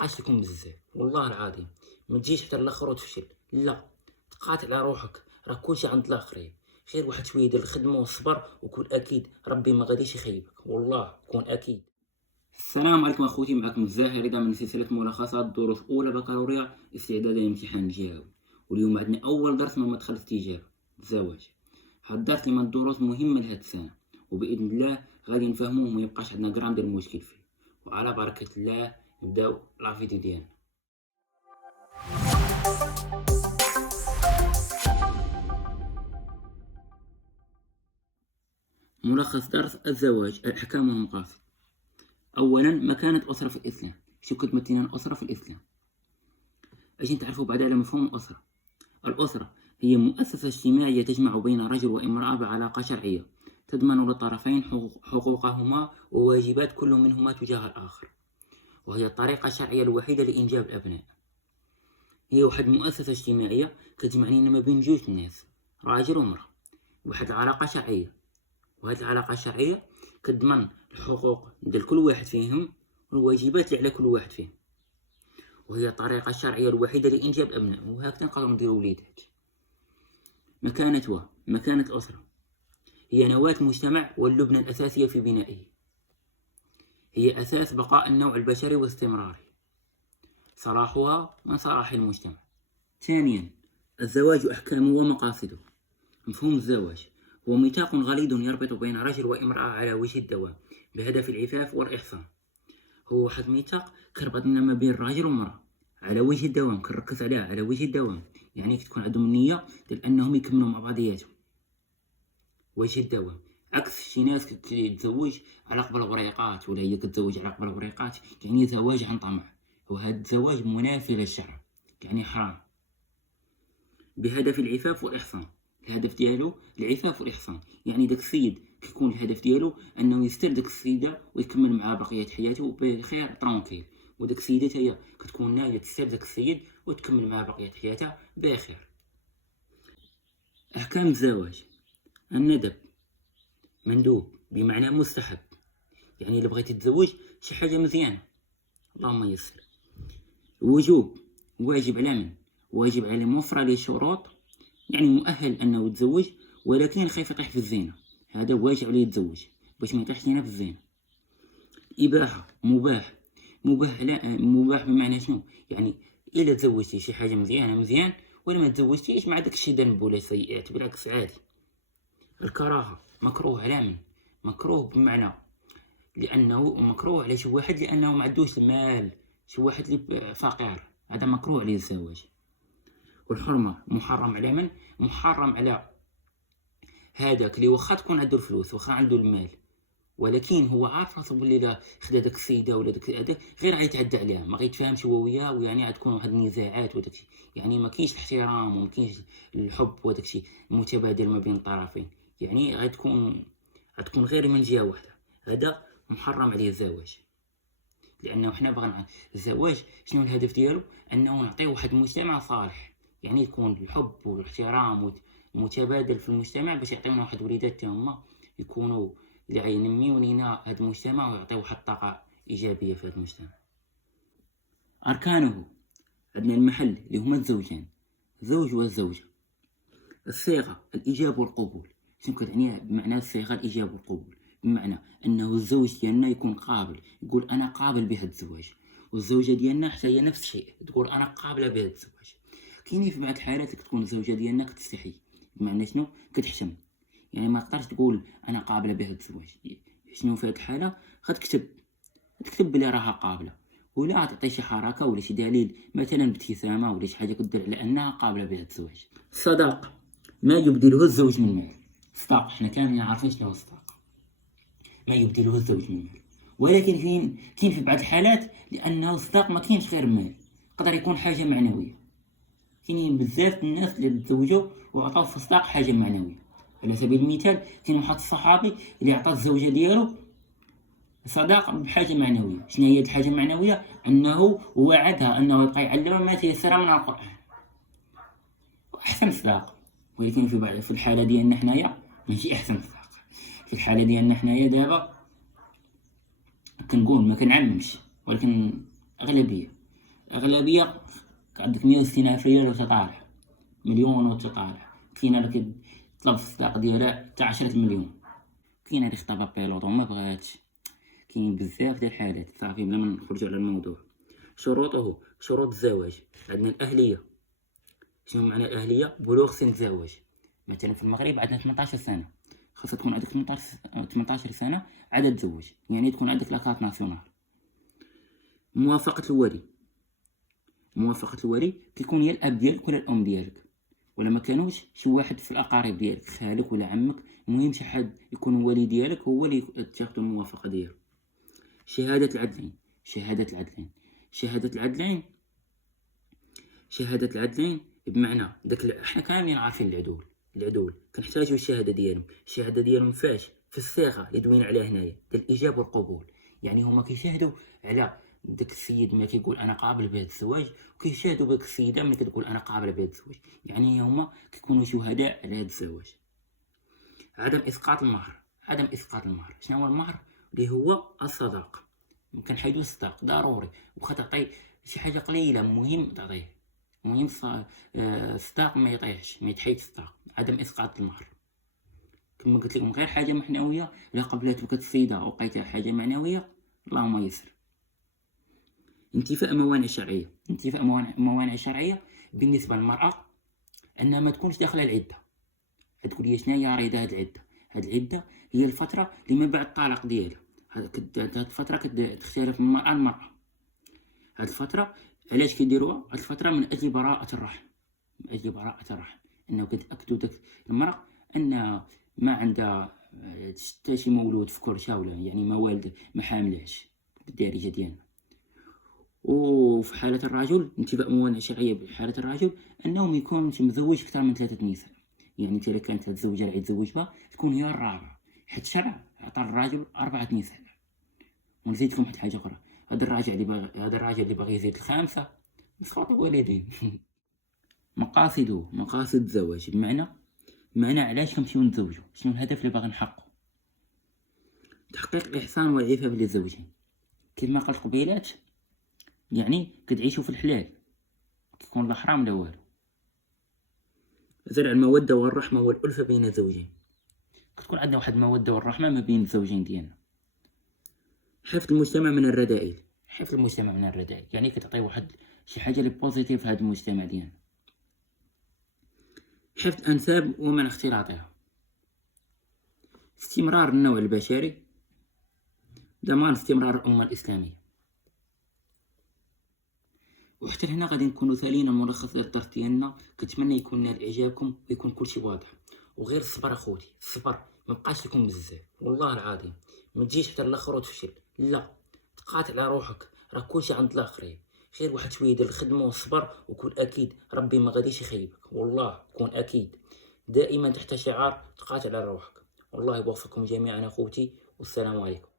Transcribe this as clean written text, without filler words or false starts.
ميبقاش لكم بزاف والله العظيم. ما تجيش حتى الاخر وتفشل، لا، تقاتل على روحك، راه كلشي عند الاخرين. غير واحد شويه ديال الخدمه والصبر وكون اكيد ربي ما غاديش يخيبك، والله كون اكيد. السلام عليكم اخوتي، معكم الزاهر رضا من سلسله ملخصات دروس اولى بكالوريا استعدادا لامتحان الجهوي. واليوم عندنا اول درس من مدخل التجاره، الزواج. هاد الدرس اللي من الدروس مهمه لهاد السنه، وباذن الله غادي نفهموه وما يبقاش عندنا غرام ديال المشكل فيه. وعلى بركه الله نبداو لا فيديو ديالنا. ملخص درس الزواج، الأحكام والمقاصد. أولا، مكانة الأسرة في الإسلام. شو كتمثل الأسرة في الإسلام؟ أجي نتعرفوا بعد على مفهوم الأسرة. الأسرة هي مؤسسة اجتماعية تجمع بين رجل وامرأة بعلاقة شرعية تضمن للطرفين حقوقهما وواجبات كل منهما تجاه الآخر، وهي الطريقة الشرعية الوحيدة لإنجاب الأبناء. هي واحد مؤسسة اجتماعية كتجمعني ما بين جوج الناس، راجل ومرأة، واحد العلاقة شرعية، وهذه العلاقة الشرعية كتضمن الحقوق ديال كل واحد فيهم والواجبات اللي على كل واحد فيهم، وهي الطريقة الشرعية الوحيدة لإنجاب أبناء، وهكذا نقدروا نديروا وليدات. مكانة الأسرة هي نواة المجتمع واللبنة الأساسية في بنائه. هي أساس بقاء النوع البشري واستمراره. صلاحها من صلاح المجتمع. ثانيا، الزواج أحكامه ومقاصده. مفهوم الزواج هو ميثاق غليظ يربط بين رجل وامرأة على وجه الدوام بهدف العفاف والإحصان. هو واحد الميثاق كربطنا ما بين الراجل والمرأة على وجه الدوام، كنركز عليها على وجه الدوام، يعني كتكون عندهم النية ديال أنهم يكملوا مع بعضياتهم. وجه الدوام عكس شي ناس كتتزوج على قبل وريقات، ولا هي كتزوج على قبل وريقات، يعني زواج عن طمع، وهذا الزواج منافي للشرع، يعني حرام. بهدف العفاف والإحصان. الهدف ديالو العفاف والإحصان، يعني داك السيد كيكون الهدف ديالو أنه يستر داك السيدة ويكمل معها بقية حياته بخير طرونكيل، وداك السيدة هي كتكون ناوية تستر داك السيد وتكمل معها بقية حياتها بخير. أحكام الزواج. الندب مندوب بمعنى مستحب، يعني إلا بغيتي تتزوج شي حاجة مزيانة اللهم يسر. الوجوب واجب على من؟ واجب على موفرة للشروط، يعني مؤهل أنه يتزوج ولكن خايف يطيح في الزنا، هذا واجب عليه يتزوج باش ما يطيحش لينا في الزنا. إباحة مباح بمعنى شنو؟ يعني إلا تزوجتي شي حاجة مزيان، ولا ما تزوجتيش ما عندك شي ذنب ولا سيئات، بالعكس عادي. الكراهة مكروه على من؟ مكروه بمعنى لأنه مكروه على شي واحد لأنه ما عندوش المال، شي واحد اللي فقير، هذا مكروه عليه الزواج. والحرمة محرم على من؟ محرم على هذاك اللي واخا تكون عنده الفلوس، واخا عنده المال، ولكن هو عارف راسو بلي لا خدا داك السيده ولا داك هذاك غير غيتعدى عليها، ما غيتفاهمش هو وياه، ويعني غتكون واحد النزاعات وداكشي، يعني ما كاينش الاحترام وما كاينش الحب وداكشي المتبادل ما بين الطرفين، يعني غتكون غير من جهه واحده. هذا محرم عليه الزواج، لانه حنا بغينا الزواج شنو الهدف ديالو؟ انه نعطيو واحد المجتمع صالح، يعني يكون الحب والاحترام متبادل في المجتمع باش يعطيونا واحد وليدات هما يكونوا اللي غينميو لينا هذا المجتمع ويعطيو واحد الطاقه ايجابيه في هذا المجتمع. اركانه عندنا المحل اللي هما الزوجين، الزوج والزوجه. الصيغه الايجاب والقبول. شنو كتعني بمعنى الصيغه الايجاب والقبول؟ بمعنى انه الزوج ديالنا يكون قابل، يقول انا قابل بهذا الزواج، والزوجه ديالنا حتى هي نفس الشيء تقول انا قابله بهذا الزواج. كاينين في بعض الحالات كتكون الزوجه ديالنا كتستحي، بمعنى شنو؟ كتحشم، يعني ما تقدرش تقول انا قابله بهذا الزواج. شنو في هذه الحاله؟ غتكتب بلي راها قابله، ولا تعطي شي حركه ولا شي دليل، مثلا ابتسامه ولا شي حاجه كدير على انها قابله بهذا الزواج. الصداق ما يبدله الزوج من مال. الصداق حنا كاملين عارفين شنو هو الصداق، ما يبدله الزوج من مال، ولكن كاين في بعض الحالات لانه الصداق ما كاينش غير مال، يقدر يكون حاجه معنويه. كاينين بزاف الناس اللي تزوجوا وعطاو في الصداق حاجه معنويه. على سبيل المثال كاين واحد الصحابي اللي عطى الزوجه ديالو صداق بحاجه معنويه. شنو هي الحاجه المعنويه؟ انه وعدها انه يبقى يعلمها ما تيسر من القران، احسن صداق. ولكن في الحاله ديالنا حنايا ماشي احسن صداق. في الحاله ديالنا حنايا دابا كنقول ما كنعممش، ولكن اغلبيه اغلبيه عندك 160 الف ريال وتطالع، مليون وتطالع. كاين اللي كيطلب الصداق ديالها حتى 10 مليون. كاين اللي خطب بيلوط وما بغاتش. كاين بزاف ديال الحالات صافي. بلا ما نخرجوا على الموضوع، شروطه شروط الزواج. عندنا الاهليه. شنو معنى الاهليه؟ بلوغ سن الزواج. مثلا في المغرب عندنا 18 سنه، خاصها تكون عندك 18 سنه عاد تزوج، يعني تكون عندك لاكارت ناسيونال. موافقه الولي. موافقه الولي كيكون يا الاب ديالك ولا الام ديالك، ولا ما كانوش شي واحد في الاقارب ديالك، خالك ولا عمك، المهم شي حد يكون ولي ديالك هو اللي تاخذ الموافقه ديالو. شهاده العدلين. شهاده العدلين. شهاده العدلين. شهاده العدلين بمعنى حنا كاملين عارفين العدول كنحتاجوا الشهاده ديالهم. الشهاده ديالهم فاش؟ في الصيغه اللي دوينا عليها هنايا ديال الايجاب والقبول. يعني هما كيشاهدوا على داك السيد ما كيقول انا قابل بهذا الزواج، وكيشاهدوا بداك السيده ملي كتقول انا قابله بهذا الزواج، يعني هما كيكونوا شهداء على هذا الزواج. عدم اسقاط المهر. عدم اسقاط المهر. شنو هو المهر؟ اللي هو الصداق. كنحيدو الصداق ضروري، واخا تعطي شي حاجه قليله مهم تعطيه. المهم الصداق ما يطيحش، ما يتحيدش الصداق. عدم اسقاط المهر كما قلت لكم، غير حاجه معنويه. لا قبلت بك السيده وبقيتها حاجه معنويه، اللهم يسر. انتفاء موانع شرعيه. انتفاء موانع شرعيه بالنسبه للمراه انها ما تكونش داخله العده. تقول لي شنو هي رضا هاد العده؟ هاد العده هي الفتره اللي ما بعد الطلاق ديالها. هاد الفتره كتختلف من المراه للمراه. هاد الفتره علاش كيديروها؟ هاد الفتره من اجل براءه الرحم. من اجل براءه الرحم، انه كتاكدوا داك المراه ان ما عندها حتى شي مولود في كرشها، ولا يعني ما والد ما حاملهش بالدارجه ديالنا. وفي حاله الرجل انتفاء موانع شرعيه بحاله الرجل انه ما يكونش مزوج اكثر من 3 نساء. يعني انت الا كانت هاد الزوجه اللي يتزوج بها تكون هي الرابعه، حيت الشرع عطى الرجل 4 نساء. ونزيد لكم واحد الحاجه اخرى، هذا الراجل اللي باغي يزيد الخامسه مسخوط الوالدين. مقاصد الزواج بمعنى علاش كنمشيو نتزوجوا، شنو الهدف اللي باغي نحققو. تحقيق الاحسان والعفاف للزوجين. كما قلت قبيلات، يعني كتعيشوا في الحلال، كيكون لا حرام لا والو. زرع الموده والرحمه والالفه بين الزوجين، كتكون عندنا واحد الموده والرحمه ما بين الزوجين ديالنا. حفظ المجتمع من الرذائل. حفظ المجتمع من الرذائل يعني كتعطي واحد شي حاجه لي بوزيتيف في هذا المجتمع ديالنا. حفظ انساب ومن اختلاطها. استمرار النوع البشري، ضمان استمرار الامه الاسلاميه. وحتى هنا غادي نكونوا ثالينا الملخص ديال الدرس ديالنا. كنتمنى يكون نال اعجابكم ويكون كلشي واضح. وغير الصبر اخوتي، الصبر ما بقاش لكم بزاف والله العظيم. ما تجيش حتى الاخر وتفشل، لا، تقاتل على روحك، راه كلشي عند الاخرين. غير واحد شويه ديال الخدمه والصبر وكون اكيد ربي ما غاديش يخيبك، والله كون اكيد. دائما تحت شعار تقاتل على روحك. والله يوفقكم جميعا اخوتي، والسلام عليكم.